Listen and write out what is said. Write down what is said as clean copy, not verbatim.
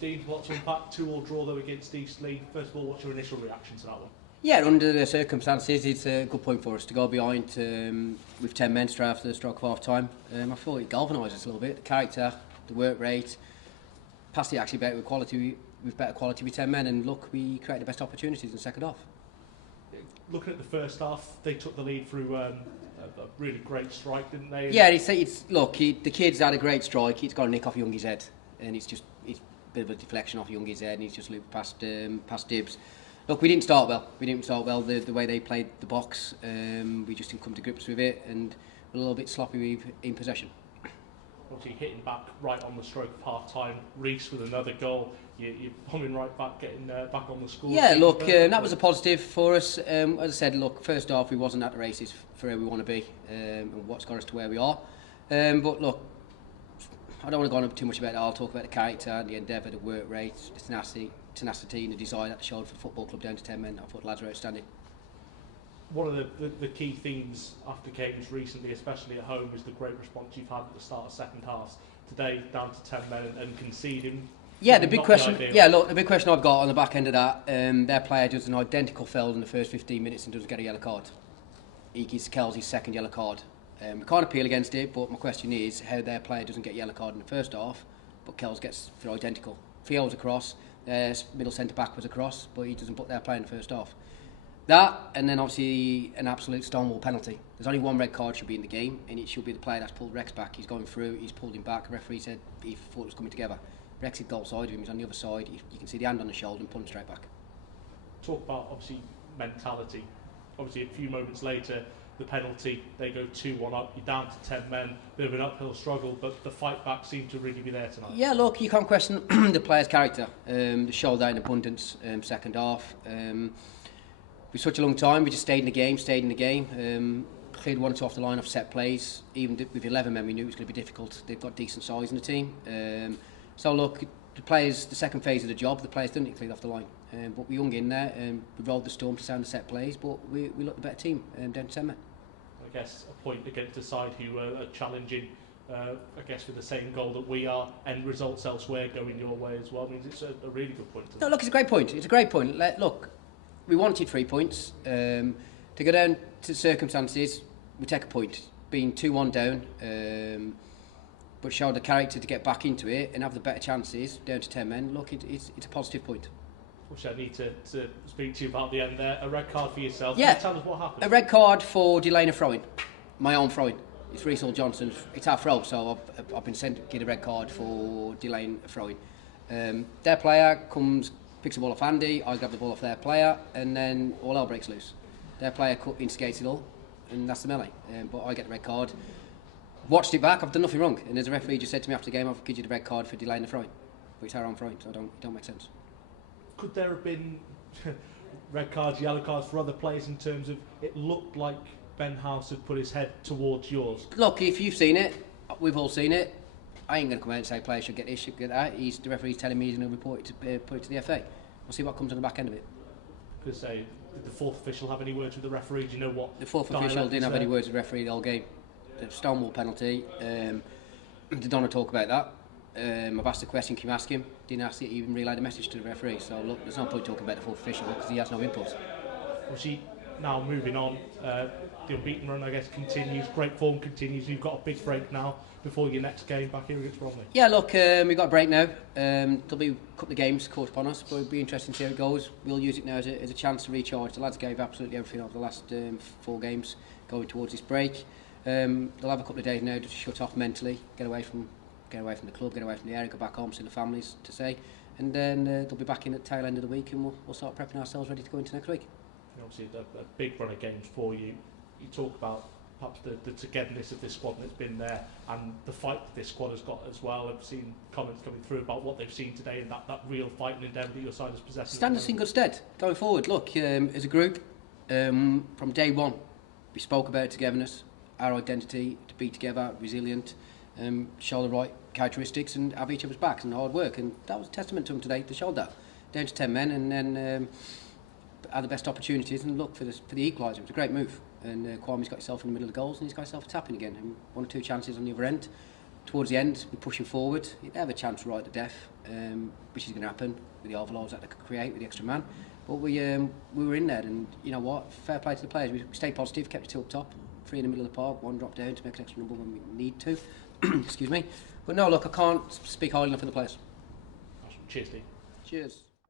Dean, lots to unpack. 2-2 draw though against Eastleigh. First of all, what's your initial reaction to that one? Yeah, under the circumstances, it's a good point for us to go behind with 10 men straight after the stroke of half time. I feel it galvanised us a little bit. The character, the work rate, past it actually better with quality. With better quality with 10 men, and look, we created the best opportunities in the second half. Looking at the first half, they took the lead through a really great strike, didn't they? Yeah, the kid's had a great strike. He's got a nick off Youngie's head, and it's a bit of a deflection off Youngie's head, and he's just looped past Dibbs. Look, we didn't start well. The way they played the box. We just didn't come to grips with it, and a little bit sloppy in possession. Obviously hitting back right on the stroke of half time. Reece with another goal. You're bombing right back, getting back on the score. Yeah, look, that was a positive for us. As I said, look, first off, we wasn't at the races for where we want to be, and what's got us to where we are. But look, I don't want to go on too much about that. I'll talk about the character, the endeavour, the work rate, the tenacity and the desire that showed for the football club down to 10 men. I thought the lads were outstanding. One of the key things after games recently, especially at home, is the great response you've had at the start of second half. Today, down to 10 men and conceding. Yeah, the big question. The big question I've got on the back end of that, their player does an identical foul in the first 15 minutes and doesn't get a yellow card. He gets Kelsey's second yellow card. We can't appeal against it, but my question is how their player doesn't get a yellow card in the first half, but Kels gets for identical. Fio's across, middle centre back was across, but he doesn't put their player in the first half. That, and then obviously an absolute stonewall penalty. There's only one red card should be in the game, and it should be the player that's pulled Rex back. He's going through, he's pulled him back. The referee said he thought it was coming together. Rex had goal side of him, he's on the other side. You can see the hand on the shoulder and pull him straight back. Talk about obviously mentality. Obviously a few moments later, the penalty, they go 2-1 up, you're down to 10 men, bit of an uphill struggle, but the fight back seemed to really be there tonight. Yeah, look, you can't question the player's character. They showed that in abundance second half. For such a long time, we just stayed in the game. Cleared 1 or 2 off the line off set plays. Even with 11 men, we knew it was going to be difficult. They've got decent size in the team. So look, the second phase of the job, the players didn't get cleared off the line. But we hung in there, we rolled the storm to sound the set plays, but we looked the better team down to 10 men. I guess a point against a side who are challenging, I guess with the same goal that we are, and results elsewhere going your way as well. I mean, it's a really good point. No, look, it's a great point. Look, we wanted 3 points. To go down to the circumstances, we take a point. Being 2-1 down, but show the character to get back into it and have the better chances down to 10 men. Look, it's a positive point. Which I need to speak to you about the end there. A red card for yourself. Yeah. Can you tell us what happened? A red card for delaying a throw-in. My own throw-in. It's Reece Johnson. It's our throw, so I've been sent to get a red card for delaying a throw-in. Their player picks the ball off Andy, I grab the ball off their player, and then all hell breaks loose. Their player instigates it all, and that's the melee. But I get the red card. Watched it back, I've done nothing wrong. And as a referee just said to me after the game, I've given you the red card for delaying the throw-in. But it's our own throw-in, so it don't make sense. Could there have been red cards, yellow cards for other players in terms of it looked like Ben House had put his head towards yours? Look, if you've seen it, we've all seen it. I ain't going to come out and say players should get this, should get that. The referee's telling me he's going to report it to put it to the FA. We'll see what comes on the back end of it. Could say, did the fourth official have any words with the referee? Do you know what? The fourth official didn't have any words with the referee the whole game. The Stonewall penalty. They don't want to talk about that. I've asked the question, can you ask him? Didn't ask it, even relayed a message to the referee. So look, there's no point talking about the fourth official because he has no input. Obviously, now moving on, the unbeaten run, I guess, continues. Great form continues. You've got a big break now before your next game back here against Bromley. Yeah, look, we've got a break now. There'll be a couple of games caught upon us, but it'll be interesting to see how it goes. We'll use it now as a chance to recharge. The lads gave absolutely everything over the last 4 games going towards this break. They'll have a couple of days now to shut off mentally, get away from the club, get away from the area, go back home, see the families to say, and then they'll be back in at the tail end of the week, and we'll start prepping ourselves ready to go into next week. And obviously, a big run of games for you. You talk about perhaps the togetherness of this squad that's been there, and the fight that this squad has got as well. I've seen comments coming through about what they've seen today and that real fight and endeavour that your side is possessing. Stand us in good stead going forward. Look, as a group, from day one, we spoke about togetherness, our identity, to be together, resilient, show the right characteristics and have each other's backs and hard work, and that was a testament to them today. They showed that down to 10 men and then had the best opportunities and look for the equaliser. It was a great move. and Kwame's got himself in the middle of the goals, and he's got himself a tapping again. And 1 or 2 chances on the other end. Towards the end, we're pushing forward. They have a chance right to death, which is going to happen with the overloads that they could create with the extra man. But we were in there, and you know what? Fair play to the players. We stayed positive, kept it 2 up top, 3 in the middle of the park, 1 drop down to make an extra number when we need to. Excuse me. But no, look, I can't speak highly enough of the players. Cheers, Steve. Cheers.